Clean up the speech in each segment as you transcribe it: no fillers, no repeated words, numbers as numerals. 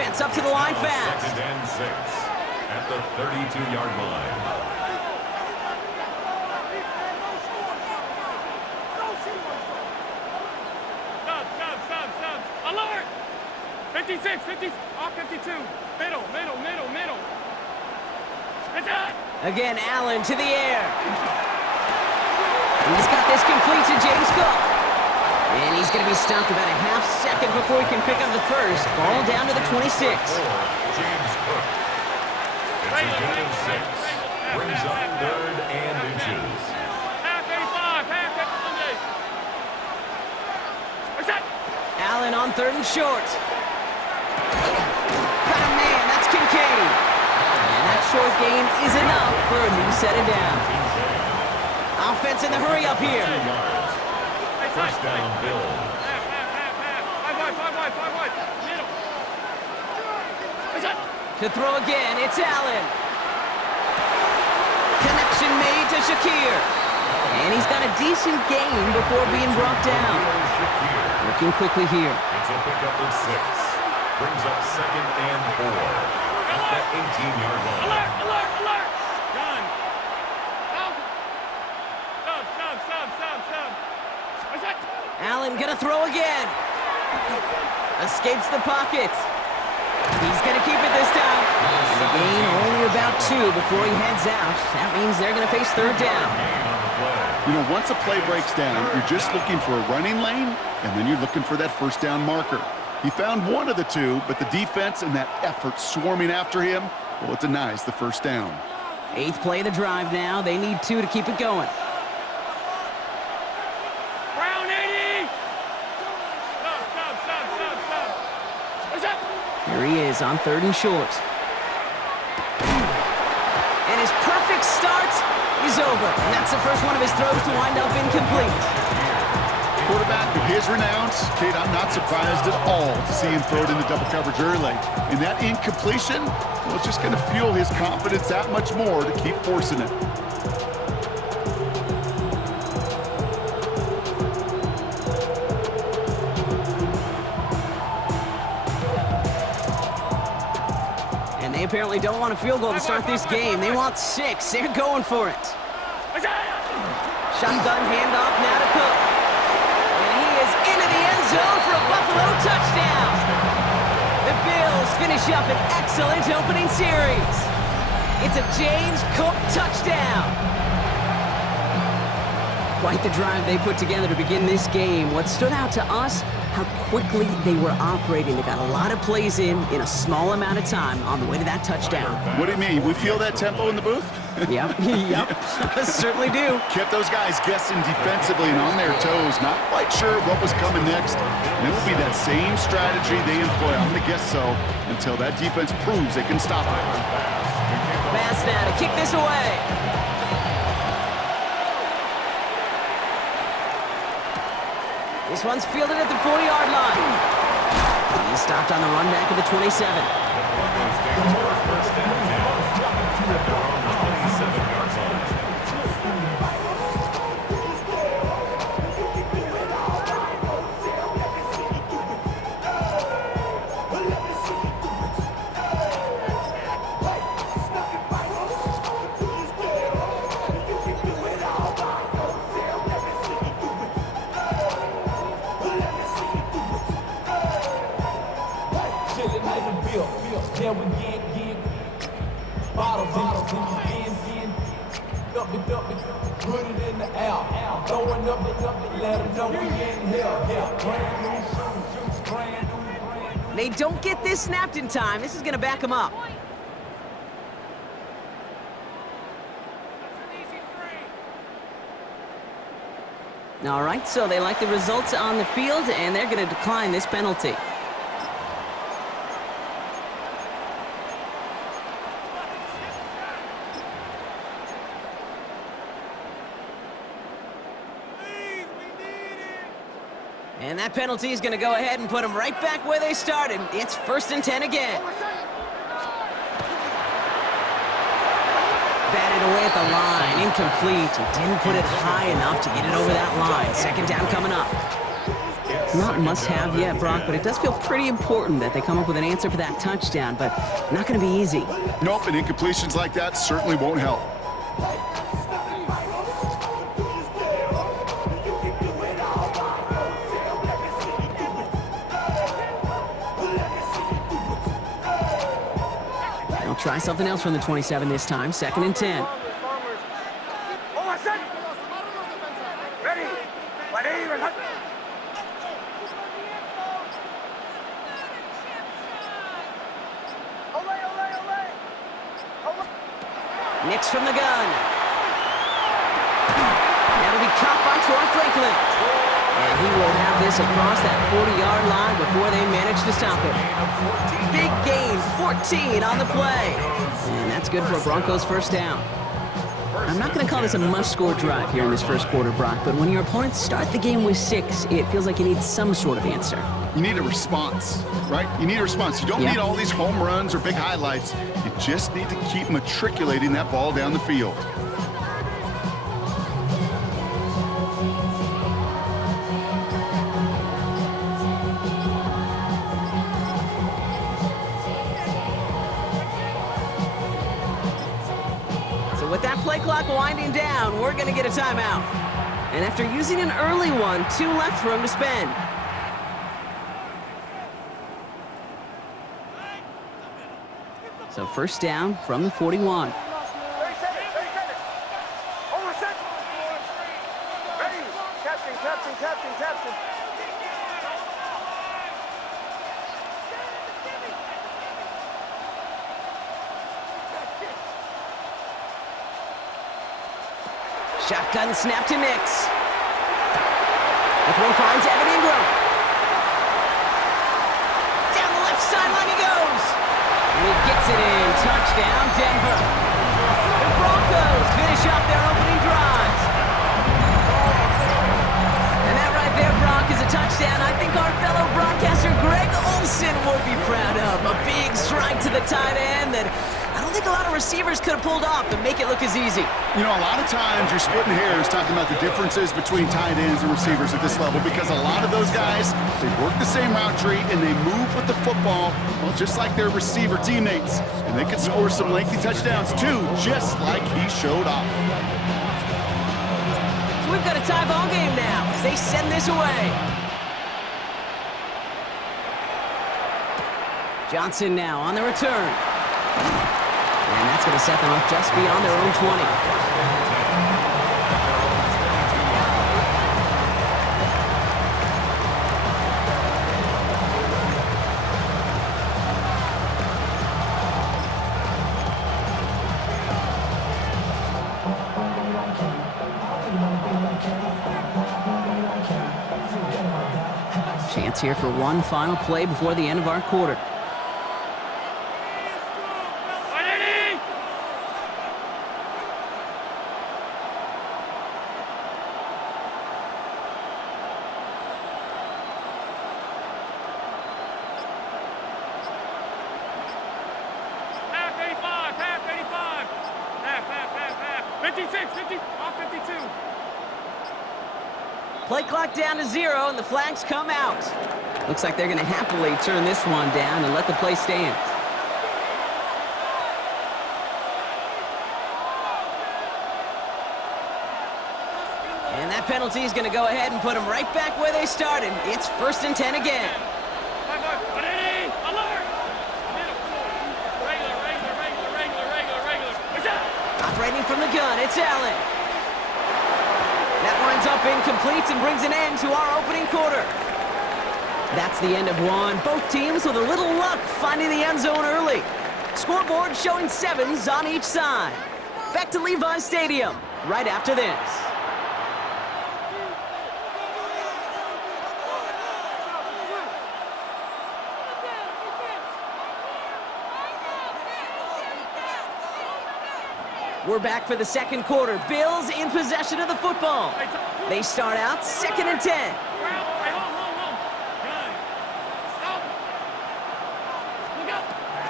defense up to the line fast. 2nd and 6 at the 32-yard line. Subs. Alert! 56, 50, off 52. Middle. It's out! Again, Allen to the air. He's got this complete to James Cook. And he's going to be stopped about a half second before he can pick up the first. Ball down to the 26. James Cook. It's a gain of 6. Brings up 3rd and inches. Half 85, half 50. What's that? Allen on 3rd and short. Got a man, that's Kincaid. And that short gain is enough for a new set of down. Offense in the hurry up here. 2 yards. First down, Bill. Half. 5 wide. Middle. What's that? To throw again, it's Allen. Connection made to Shakir. And he's got a decent gain before being brought down. Looking quickly here. It's a pickup of 6. Brings up 2nd and 4 at that 18-yard line. Alert! Gun. Out. Sub. What's that? Allen gonna throw again. Escapes the pocket. He's gonna keep it this time. And the gain only about 2 before he heads out. That means they're gonna face 3rd down. You know, once a play breaks down, you're just looking for a running lane, and then you're looking for that first down marker. He found one of the two, but the defense and that effort swarming after him, well, it denies the first down. 8th play of the drive now. They need 2 to keep it going. Brown 80! Sub. What's that? Here he is on 3rd and short. And his perfect start is over. And that's the first one of his throws to wind up incomplete. Quarterback of his renown, Kate, I'm not surprised at all to see him throw it into double coverage early. And that incompletion, well, it's just going to fuel his confidence that much more to keep forcing it. And they apparently don't want a field goal to start this game. They want 6. They're going for it. Shotgun handoff now to Cook. And he is into the end zone for a Buffalo touchdown. The Bills finish up an excellent opening series. It's a James Cook touchdown. Quite the drive they put together to begin this game. What stood out to us, how quickly they were operating. They got a lot of plays in a small amount of time on the way to that touchdown. What do you mean? We feel that tempo in the booth? Yep. Certainly do. Kept those guys guessing defensively and on their toes, not quite sure what was coming next. And it will be that same strategy they employ, I'm going to guess so, until that defense proves they can stop it. Pass now to kick this away. This one's fielded at the 40-yard line. He's stopped on the run back at the 27. Yeah, we get bottles in, up it, put it in the air, throwing up it, let them know we in here, yeah, brand new shoes, brand new. They don't get this snapped in time. This is going to back them up. All right, so they like the results on the field, and they're going to decline this penalty. And that penalty is going to go ahead and put them right back where they started. It's 1st and 10 again. Batted away at the line, incomplete. He didn't put it high enough to get it over that line. 2nd down coming up. It's Not must-have yet, Brock, but it does feel pretty important that they come up with an answer for that touchdown, but not going to be easy. Nope, and incompletions like that certainly won't help. They'll try something else from the 27 this time, 2nd and 10. Nix from the gun. That'll be caught by Troy Franklin. And he will have this across that 40-yard line before they manage to stop it. Big gain, 14 on the play. And that's good for a Broncos first down. I'm not going to call this a must-score drive here in this first quarter, Brock, but when your opponents start the game with 6, it feels like you need some sort of answer. You need a response, right? You need a response. You don't need all these home runs or big highlights. You just need to keep matriculating that ball down the field. So with that play clock winding down, we're going to get a timeout. And after using an early one, 2 left for him to spend. So first down from the 41. 30 seconds. Over set. Ready. Captain. Shotgun snap to Nix. The throw finds Evan Ingram. Down the left sideline he goes. And he gets it in. Touchdown, Denver. The Broncos finish off their opening drive. And that right there, Brock, is a touchdown I think our fellow broadcaster Greg Olsen will be proud of. A big strike to the tight end that I don't think a lot of receivers could have pulled off and make it look as easy. You know, a lot of times you're splitting hairs talking about the differences between tight ends and receivers at this level because a lot of those guys, they work the same route tree and they move with the football, well, just like their receiver teammates. And they can score some lengthy touchdowns too, just like he showed off. So we've got a tie ball game now as they send this away. Johnson now on the return. And that's going to set them up just beyond their own 20. Chance here for one final play before the end of our quarter. Play clock down to 0, and the flags come out. Looks like they're going to happily turn this one down and let the play stand. And that penalty is going to go ahead and put them right back where they started. It's 1st and 10 again. Operating from the gun, it's Allen. That winds up incomplete and brings an end to our opening quarter. That's the end of one. Both teams with a little luck finding the end zone early. Scoreboard showing 7s on each side. Back to Levi's Stadium right after this. We're back for the second quarter. Bills in possession of the football. They start out 2nd and 10.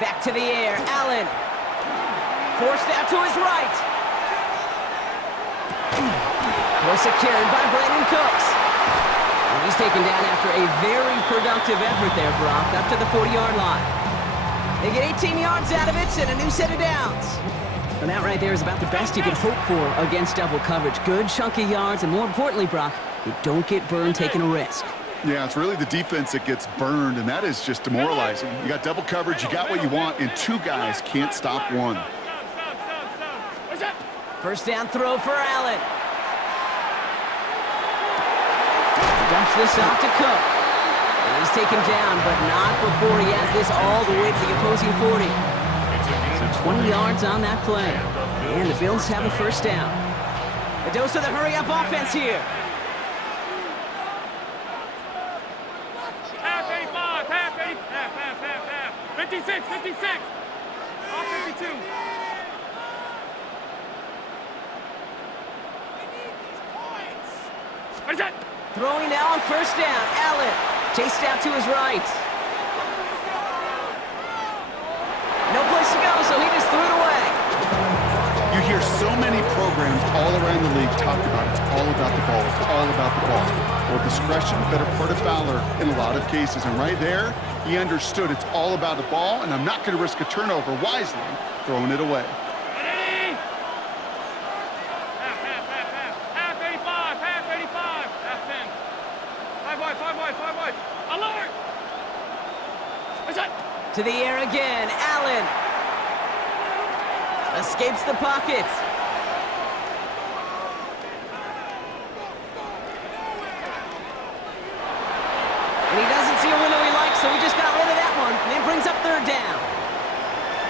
Back to the air, Allen. Forced out to his right. Was secured by Brandon Cooks. And And he's taken down after a very productive effort there, Brock, up to the 40-yard line. They get 18 yards out of it and a new set of downs. And that right there is about the best you can hope for against double coverage. Good chunky yards, and more importantly, Brock, you don't get burned taking a risk. Yeah, it's really the defense that gets burned, and that is just demoralizing. You got double coverage, you got what you want, and two guys can't stop one. First down throw for Allen. Dumps this off to Cook. And he's taken down, but not before he has this all the way to the opposing 40. So 20 yards on that play. And the Bills have a first down. A dose of the hurry-up offense here. Half 85, half 80, half. 56, 56. Off 52. What is that? Throwing now on first down. Allen chased out to his right. No place to go, so he just threw it away. You hear so many programs all around the league talk about it's all about the ball, it's all about the ball. Well, discretion, better part of valor in a lot of cases. And right there, he understood it's all about the ball, and I'm not going to risk a turnover wisely, throwing it away. Half 85, half 85, half 10. 5 wide. Alert! What's that? To the air again. Allen escapes the pocket. And he doesn't see a window he likes, so he just got rid of that one. And it brings up third down.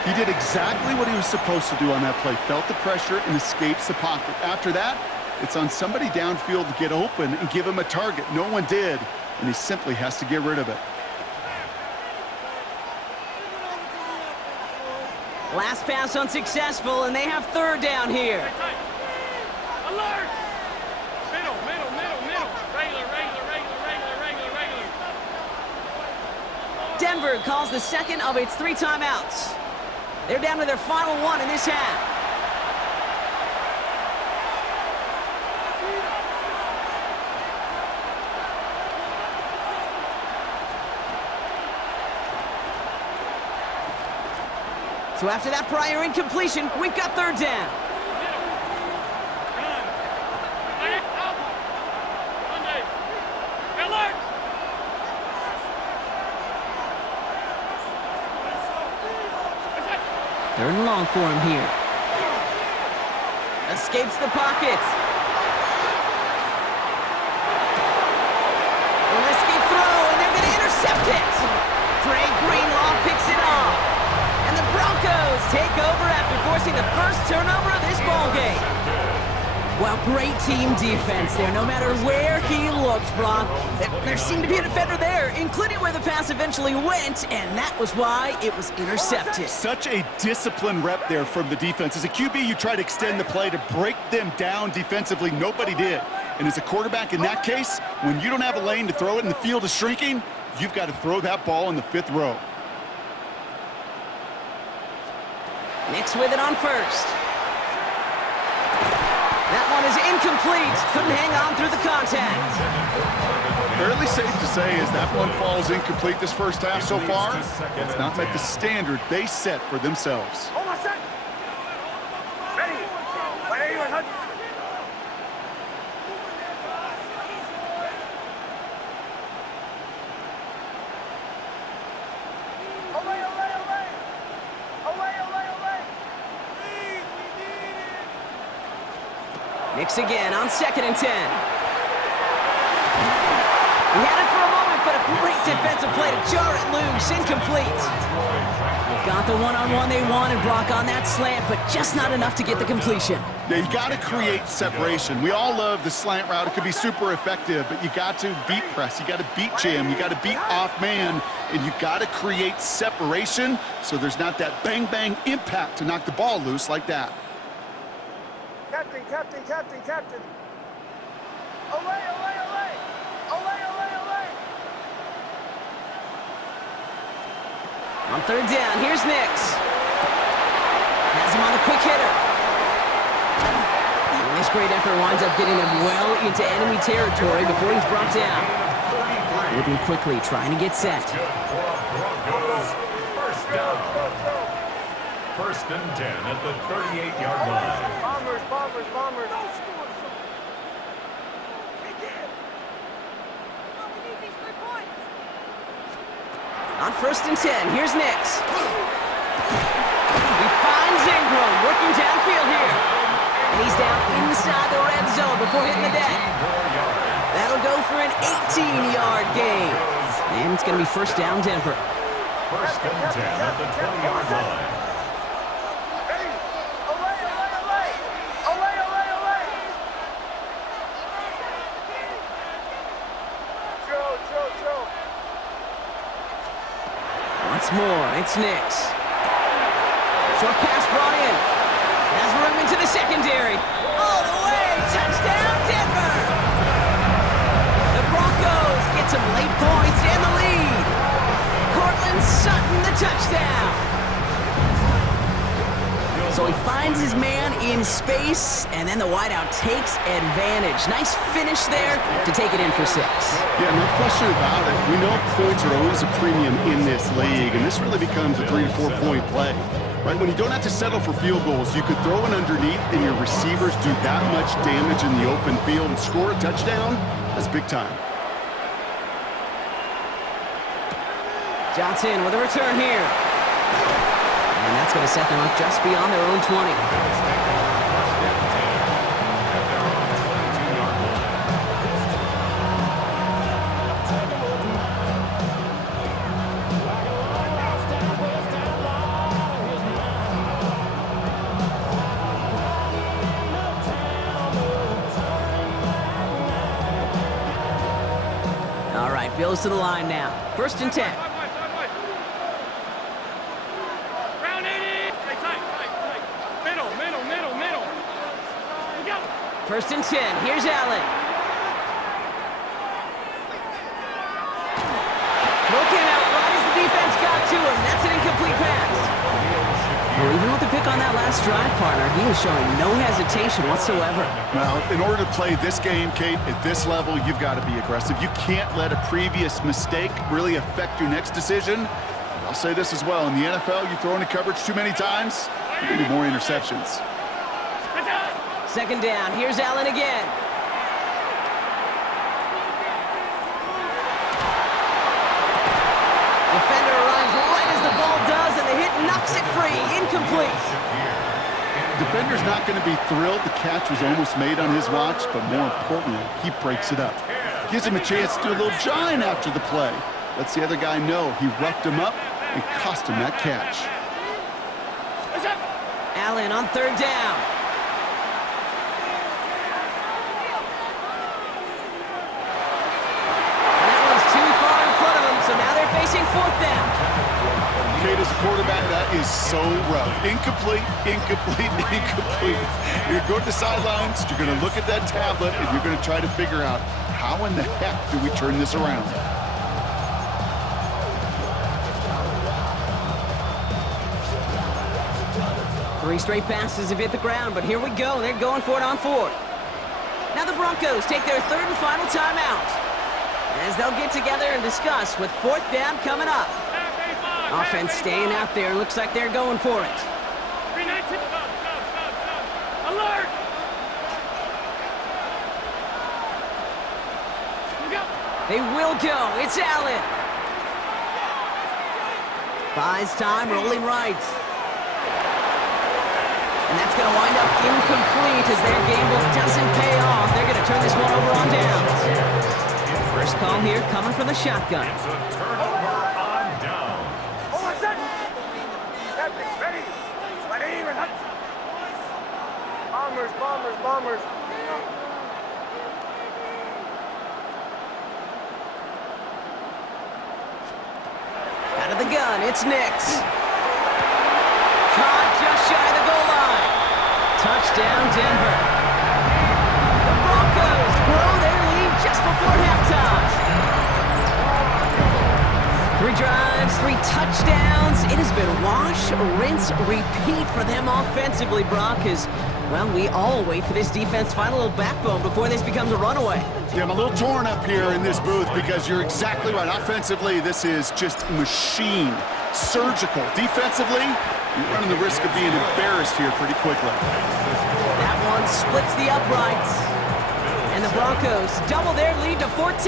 He did exactly what he was supposed to do on that play. Felt the pressure and escapes the pocket. After that, it's on somebody downfield to get open and give him a target. No one did, and he simply has to get rid of it. Last pass unsuccessful, and they have third down here. Alert! Middle. Regular. Denver calls the second of its 3 timeouts. They're down to their final one in this half. So after that prior incompletion, we've got third down. Alert! Third and long for him here. Escapes the pocket. A risky throw, and they're going to intercept it. Dre Greenlaw picks it off. And the Broncos take over after forcing the first turnover of this ballgame. Well, great team defense there, no matter where he looked, Brock. There seemed to be a defender there, including where the pass eventually went, and that was why it was intercepted. Such a disciplined rep there from the defense. As a QB, you try to extend the play to break them down defensively. Nobody did. And as a quarterback in that case, when you don't have a lane to throw it and the field is shrinking, you've got to throw that ball in the 5th row. Nix with it on first. That one is incomplete. Couldn't hang on through the contact. Fairly safe to say as that one falls incomplete this first half so far, it's not met the standard they set for themselves. Almost set. Ready. Where you are, Nix again on 2nd and 10. We had it for a moment, but a great defensive play to jar it loose. Incomplete. Got the one-on-one they wanted, Brock, on that slant, but just not enough to get the completion. Yeah, you got to create separation. We all love the slant route. It could be super effective, but you got to beat press. You got to beat jam. You got to beat off man, and you got to create separation so there's not that bang-bang impact to knock the ball loose like that. Captain. Away. On third down, here's Nix. Has him on a quick hitter. And this great effort winds up getting him well into enemy territory before he's brought down. Moving quickly, trying to get set. Good for Broncos. First down. First and 10 at the 38-yard line. Bombers, bombers, bombers. On first and 10, here's Nix. He finds Ingram working downfield here. And he's down inside the red zone before hitting the deck. That'll go for an 18-yard gain. And it's going to be first down, Denver. First and 10 at the 20-yard line. Once more, it's Nix. Short pass brought in. Has room into the secondary. All the way, touchdown Denver! The Broncos get some late points and the lead. Cortland Sutton the touchdown. So he finds his man in space, and then the wideout takes advantage. Nice finish there to take it in for 6. Yeah, no question about it. We know points are always a premium in this league, and this really becomes a 3 to 4 point play. Right, when you don't have to settle for field goals, you could throw it underneath and your receivers do that much damage in the open field and score a touchdown. That's big time. Johnson with a return here. And that's going to set them up just beyond their own 20. All right, Bills to the line now. First and 10. First and 10. Here's Allen. Throw came out right as the defense got to him. That's an incomplete pass. Well, even with the pick on that last drive, partner, he was showing no hesitation whatsoever. Well, in order to play this game, Kate, at this level, you've got to be aggressive. You can't let a previous mistake really affect your next decision. And I'll say this as well. In the NFL, you throw into coverage too many times, you're going to be more interceptions. Second down. Here's Allen again. Defender runs right as the ball does, and the hit knocks it free. Incomplete. Defender's not going to be thrilled. The catch was almost made on his watch, but more importantly, he breaks it up. Gives him a chance to do a little giant after the play. Lets the other guy know he roughed him up and cost him that catch. Allen on third down. So now they're facing fourth down. Kate, as a quarterback, that is so rough. Incomplete, incomplete, incomplete. You're going to go to the sidelines, you're going to look at that tablet, and you're going to try to figure out how in the heck do we turn this around. Three straight passes have hit the ground, but here we go. They're going for it on fourth. Now the Broncos take their third and final timeout, as they'll get together and discuss with fourth down coming up. Offense staying out there. Looks like they're going for it. Alert! They will go. It's Allen. Buys time, rolling right. And that's going to wind up incomplete as their gamble doesn't pay off. They're going to turn this one over on downs. First call here coming from the shotgun. It's a turnover on down. Hold on, set. Captain, ready. Ready, and hut. Bombers, bombers, bombers. Out of the gun, it's Nix. Caught just shy of the goal line. Touchdown, Denver. The Broncos grow their lead just before halftime. 3 drives, 3 touchdowns. It has been wash, rinse, repeat for them offensively, Brock, as Well, we all wait for this defense to find a little backbone before this becomes a runaway. Yeah, I'm a little torn up here in this booth because you're exactly right. Offensively, this is just machine, surgical. Defensively, you're running the risk of being embarrassed here pretty quickly. That one splits the uprights. And the Broncos double their lead to 14.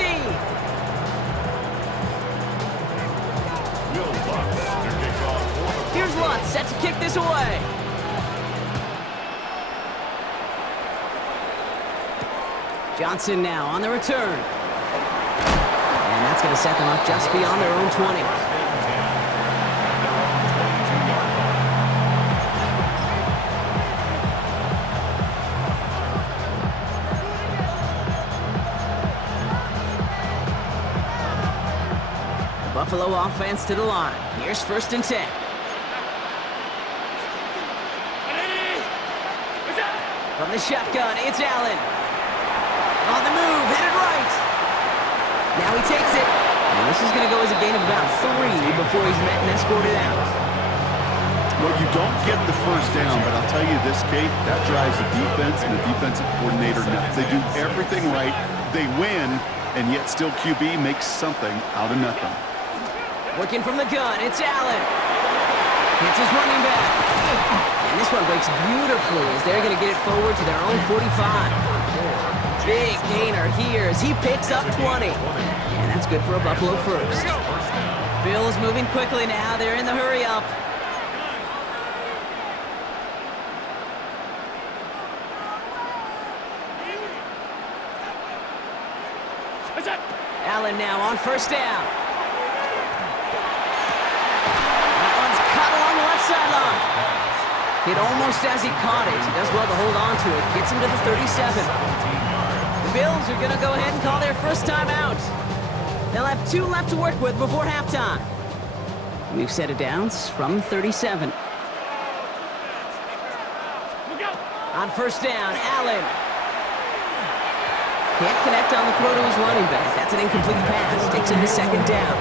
Here's Lutz set to kick this away. Johnson now on the return. And that's going to set them up just beyond their own 20. The Buffalo offense to the line. Here's 1st and 10. From the shotgun, it's Allen. On the move, headed right. Now he takes it. And this is going to go as a gain of about 3 before he's met and escorted out. Well, you don't get the first down, but I'll tell you this, Kate, that drives the defense and the defensive coordinator nuts. They do everything right. They win, and yet still QB makes something out of nothing. Working from the gun, it's Allen. It's his running back. And this one breaks beautifully as they're going to get it forward to their own 45. Big gainer here as he picks up 20. And that's good for a Buffalo first. Bills moving quickly now. They're in the hurry up. Allen now on 1st down. That one's cut along the left sideline. Hit almost as he caught it. He does well to hold on to it. Gets him to the 37. The Bills are going to go ahead and call their first time out. They'll have 2 left to work with before halftime. We've set it downs from 37. On 1st down, Allen. Can't connect on the throw to his running back. That's an incomplete pass. Takes him to 2nd down.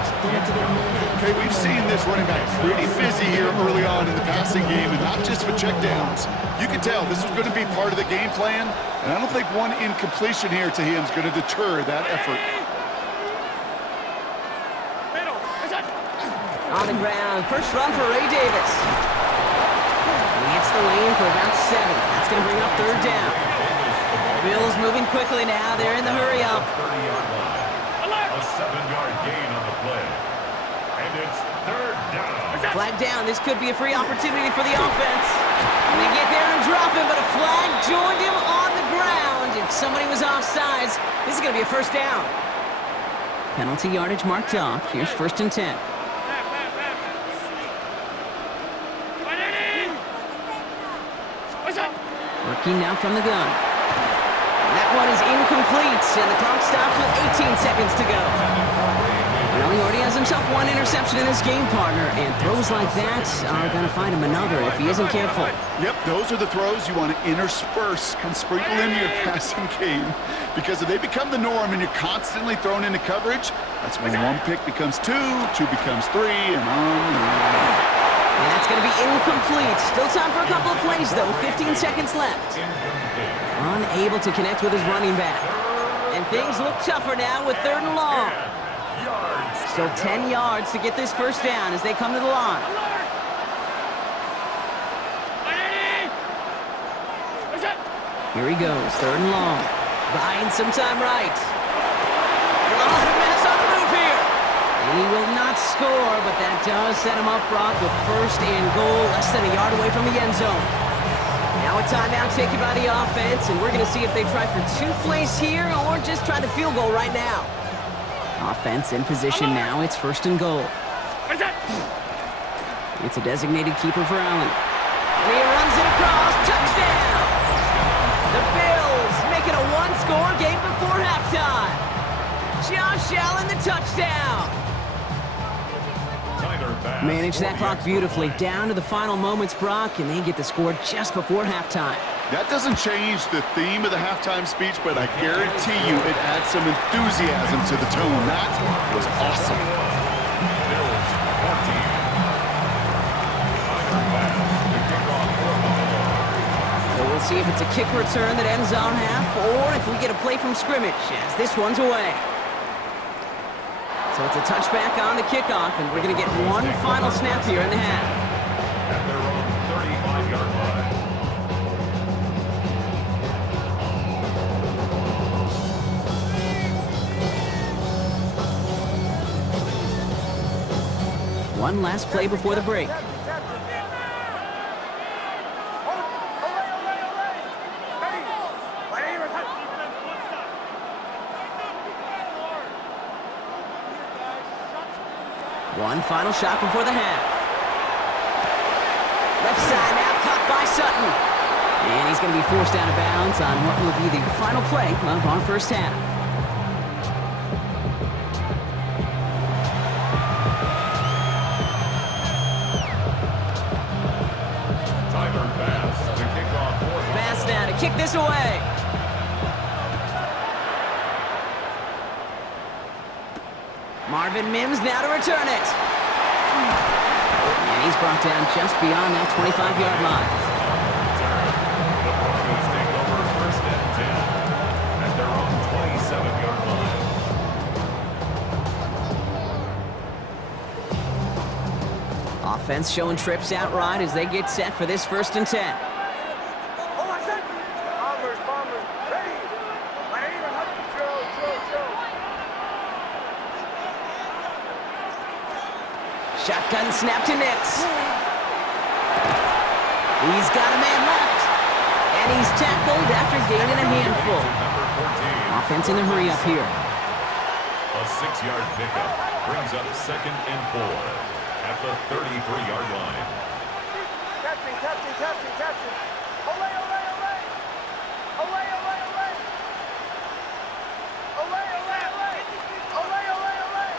Okay, we've seen this running back pretty busy here early on in the passing game, and not just with checkdowns. You can tell this was going to be part of the game plan, and I don't think one incompletion here to him is going to deter that effort. On the ground, first run for Ray Davis. He hits the lane for about 7. That's going to bring up 3rd down. Bills moving quickly now. They're in the hurry up. 30-yard line. A 7-yard gain on the play. And it's 3rd down. Flag down. This could be a free opportunity for the offense. And they get there and drop him, but a flag joined him on the ground. If somebody was offsides, this is going to be a 1st down. Penalty yardage marked off. Here's 1st and 10. Working now from the gun. That one is incomplete, and the clock stops with 18 seconds to go. Well, he already has himself 1 interception in his game, partner, and throws like that are going to find him another if he isn't careful. Yep, those are the throws you want to intersperse, kind of sprinkle into your passing game, because if they become the norm and you're constantly thrown into coverage, that's when 1 pick becomes 2, 2 becomes 3, and on and on. And that's going to be incomplete. Still time for a couple of plays, though. 15 seconds left. Unable to connect with his running back. And things look tougher now with 3rd and long. Still 10 yards to get this 1st down as they come to the line. Here he goes, 3rd and long. Buying some time right. A lot of mess on the move here. And he will not score, but that does set him up, Brock, with 1st and goal, less than a yard away from the end zone. Now a timeout taken by the offense, and we're going to see if they try for 2 plays here or just try the field goal right now. Offense in position now. It's 1st and goal. It's a designated keeper for Allen. And he runs it across. Touchdown! The Bills make it a 1-score game before halftime. Josh Allen, the touchdown. Manage that clock beautifully. Down to the final moments, Brock, and they get the score just before halftime. That doesn't change the theme of the halftime speech, but I guarantee you it adds some enthusiasm to the tone. That was awesome. see if it's a kick return that ends on half, or if we get a play from scrimmage, as this one's away. So it's a touchback on the kickoff, and we're going to get one final snap here in the half. At their own 35-yard line. One last play before the break. One final shot before the half. Left side now, caught by Sutton. And he's going to be forced out of bounds on what will be the final play of our first half. Tyler Bass to kick off for them. Bass now to kick this away. Marvin Mims now to return it. And he's brought down just beyond that 25-yard line. The Broncos take over first and 10 at their own 27-yard line. Offense showing trips out right as they get set for this first and 10. Shotgun snap to Nix. He's got a man left. And he's tackled after gaining a handful. Number 14. Offense in a hurry up here. A 6-yard pickup brings up 2nd and 4 at the 33-yard line. Captain. Olay, olay, olay. Olay, olay, olay. Olay, olay, olay. Olay, olay, olay.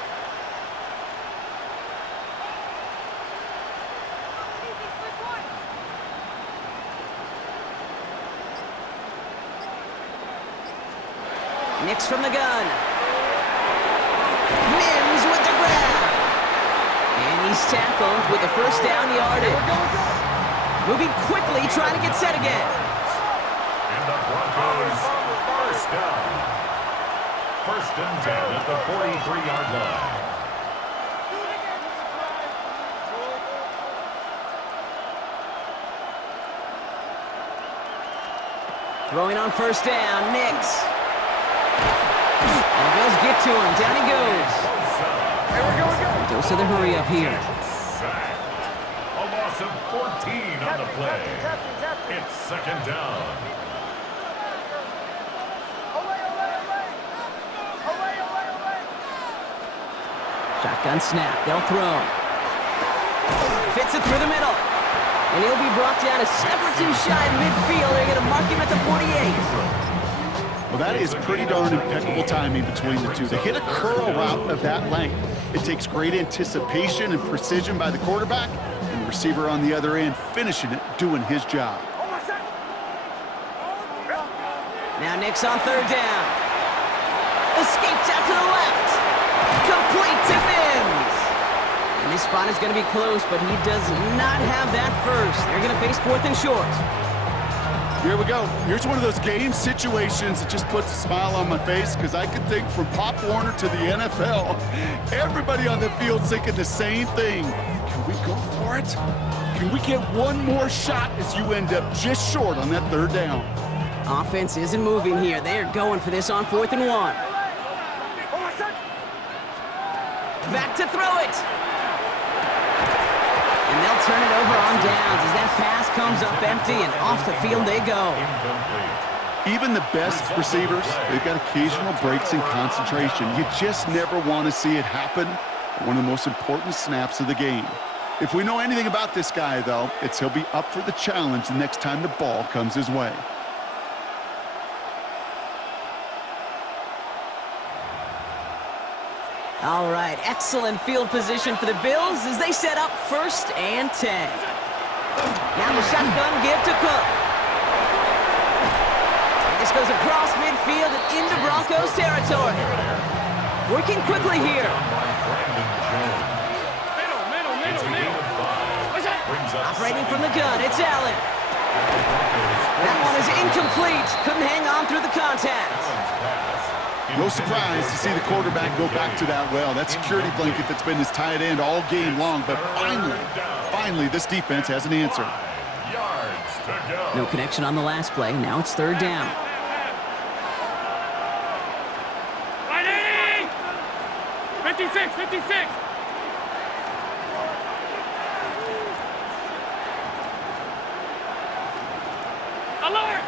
Nix from the gun. Mims with the grab. And he's tackled with the first down yardage. Moving quickly, trying to get set again. And the Broncos first down. First and 10 at the 43-yard line. Throwing on first down, Nix. And the Bills get to him. Down he goes. Dose of the hurry up here. Sacked. A loss of 14 on the play. It's 2nd down. Shotgun snap. They'll throw. Fits it through the middle. And he'll be brought down a step or two shy in midfield. They're going to mark him at the 48. Well, that is pretty darn impeccable timing between the two. To hit a curl route of that length, it takes great anticipation and precision by the quarterback, and the receiver on the other end finishing it, doing his job. Now Nix on third down. Escapes out to the left. Complete to Mims. And this spot is going to be close, but he does not have that first. They're going to face 4th and short. Here we go. Here's one of those game situations that just puts a smile on my face because I can think from Pop Warner to the NFL. Everybody on the field's thinking the same thing. Can we go for it? Can we get one more shot as you end up just short on that third down? Offense isn't moving here. They're going for this on 4th and 1. Back to throw it. And they'll turn it over on downs as that pass comes up empty and off the field they go. Incomplete. Even the best receivers, they've got occasional breaks in concentration. You just never want to see it happen at one of the most important snaps of the game. If we know anything about this guy, though, it's he'll be up for the challenge the next time the ball comes his way. All right, excellent field position for the Bills as they set up 1st and 10. Now the shotgun give to Cook. This goes across midfield and into Broncos territory. Working quickly here. Middle. Operating Operating from the gun, it's Allen. That one is incomplete. Couldn't hang on through the contact. No surprise to see the quarterback go back to that well. That security blanket that's been his tight end all game long. But finally, this defense has an answer. No connection on the last play. Now it's third down. Right, 80! 56, 56! Alert!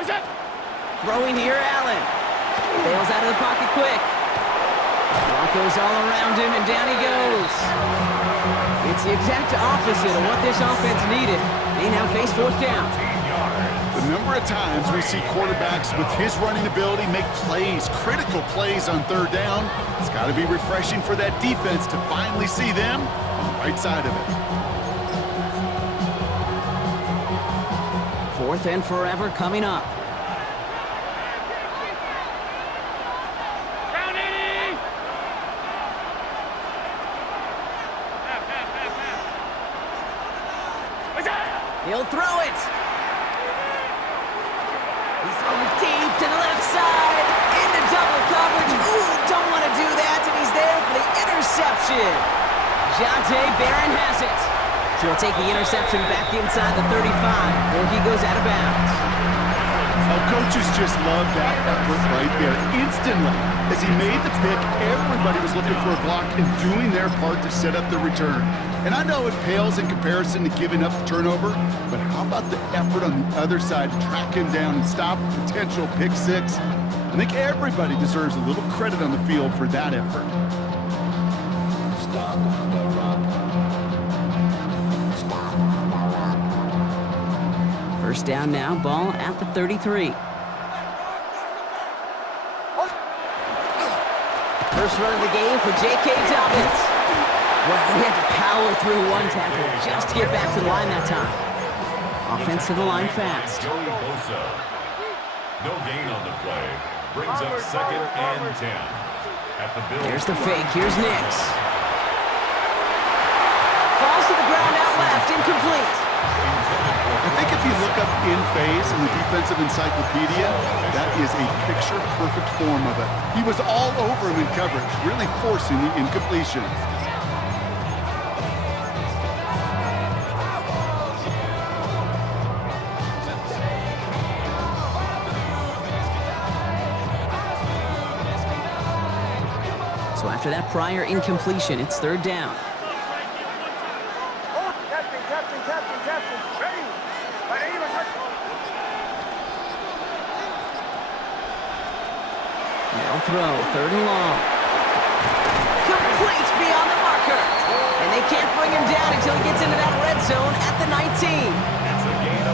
Is it? Throwing here, Allen. Bails out of the pocket quick. Broncos all around him, and down he goes. It's the exact opposite of what this offense needed. They now face fourth down. The number of times we see quarterbacks with his running ability make plays, critical plays on third down, it's got to be refreshing for that defense to finally see them on the right side of it. Fourth and forever coming up. Round 80! Is it? He'll throw it. He's throwing deep to the left side. Into double coverage. Ooh, don't want to do that. And he's there for the interception. Jonte Barron has it. So he'll take the interception back inside the 35 before he goes out of bounds. Our coaches just love that effort right there. Instantly, as he made the pick, everybody was looking for a block and doing their part to set up the return. And I know it pales in comparison to giving up the turnover, but how about the effort on the other side to track him down and stop a potential pick six? I think everybody deserves a little credit on the field for that effort. First down now, ball at the 33. First run of the game for J.K. Dobbins. Well, he had to power through one tackle just to get back to the line that time. Offense to the line fast. No gain on the play. Brings up second and 10. At the Bills. Here's the fake. Here's Nix. Falls to the ground out left. Incomplete. I think if you look up in phase in the defensive encyclopedia, that is a picture-perfect form of it. He was all over him in coverage, really forcing the incompletion. So after that prior incompletion, it's third down. Now throw, third and long. Complete beyond the marker. And they can't bring him down until he gets into that red zone at the 19.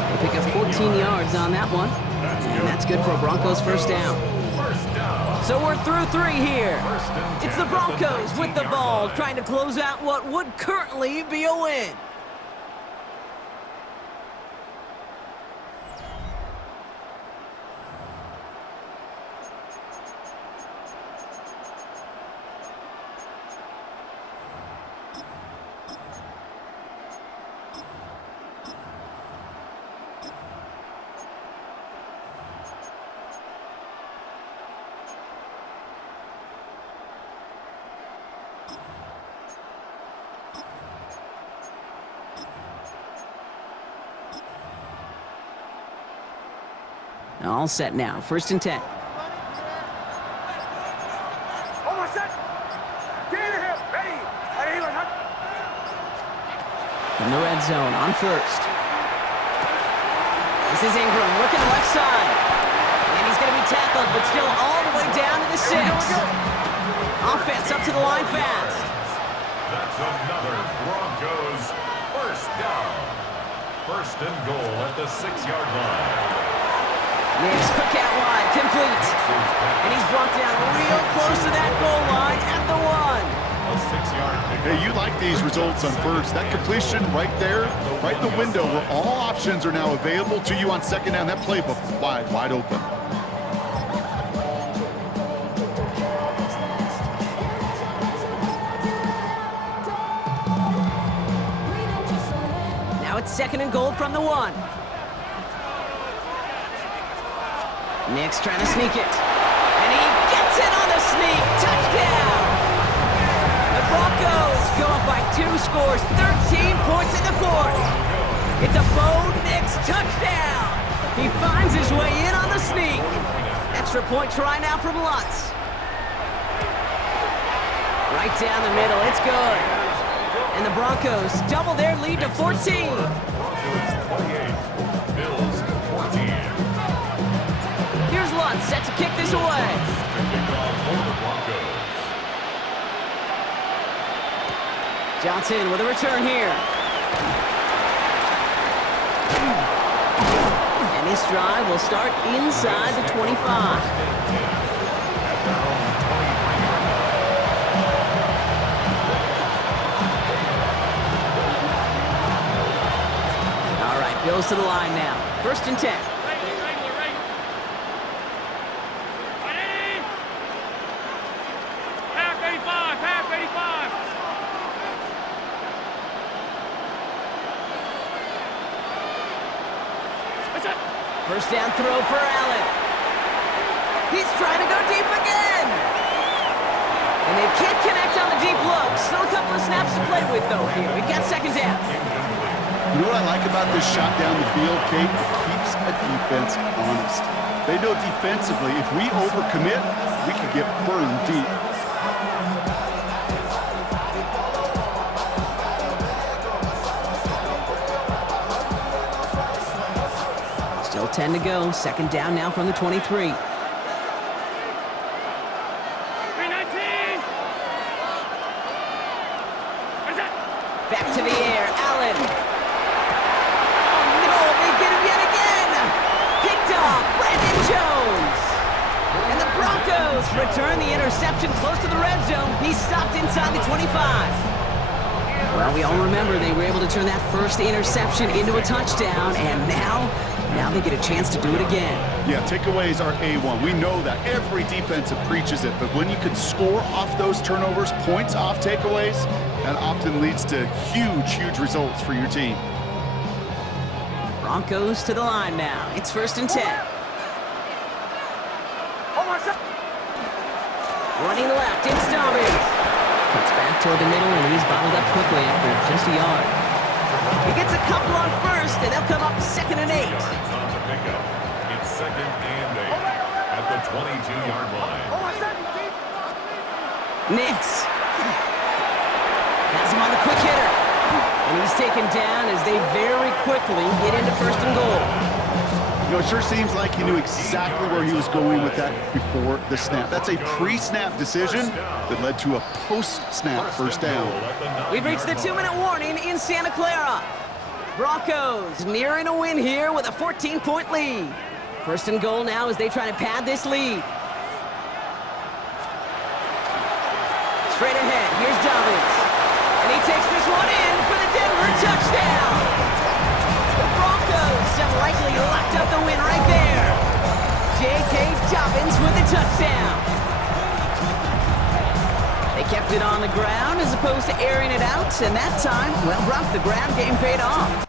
They pick up 14 yards on that one. And that's good for a Broncos first down. So we're through three here. It's the Broncos with the ball, trying to close out what would currently be a win. All set now, first and 10. Almost set. Get in here. Ready. In the red zone on first. This is Ingram looking left side. And he's going to be tackled, but still all the way down to the 6. Offense up to the line fast. That's another Broncos first down. First and goal at the 6-yard line. Nix, quick out wide, complete. And he's brought down real close to that goal line at the 1. A 6-yard pickup. Hey, you like these results on first. That completion right there, right in the window where all options are now available to you on second down. That playbook wide open. It's 2nd and goal from the 1. Nick's trying to sneak it. And he gets it on the sneak. Touchdown! The Broncos go up by 2 scores, 13 points in the 4th. It's a Bo Nix touchdown. He finds his way in on the sneak. Extra point try now from Lutz. Right down the middle, it's good. And the Broncos double their lead to 14. Broncos 28, Bills 14. Here's Lutz set to kick this away. To kick off for the Broncos. Johnson with a return here. And this drive will start inside the 25. Goes to the line now. 1st and 10. Half 85, half 85. That's it. 1st down throw for Allen. He's trying to go deep again. And they can't connect on the deep look. Still a couple of snaps to play with, though, here. We've got 2nd down. You know what I like about this shot down the field, Kate? It keeps a defense honest. They know defensively, if we overcommit, we could get burned deep. Still 10 to go. 2nd down now from the 23. 319. That's it. Back to the air. Allen. Oh, no. They get him yet again. Picked off. Brandon Jones. And the Broncos return the interception close to the red zone. He's stopped inside the 25. Well, we all remember they were able to turn that first interception into a touchdown, and now they get a chance to do it again. Yeah, takeaways are A1. We know that. Every defensive preaches it, but when you can score off those turnovers, points off takeaways, that often leads to huge results for your team. Broncos to the line now. It's 1st and 10. Running left, it's Dobbins. Cuts back toward the middle, and he's bottled up quickly after just a yard. He gets a couple on 1st, and they'll come up 2nd and 8. Yards on the pickup. It's 2nd and 8 at the 22-yard line. Nix has him on the quick hitter. And he's taken down as they very quickly get into 1st and goal. You know, it sure seems like he knew exactly where he was going with that before the snap. That's a pre-snap decision that led to a post-snap 1st down. We've reached the 2-minute warning in Santa Clara. Broncos nearing a win here with a 14-point lead. 1st and goal now as they try to pad this lead. Straight ahead, here's Dobbins. And he takes this one in for the Denver touchdown. The Broncos have likely locked up the win right there. J.K. Dobbins with the touchdown. They kept it on the ground as opposed to airing it out, and that time, well, Brock, the ground game paid off.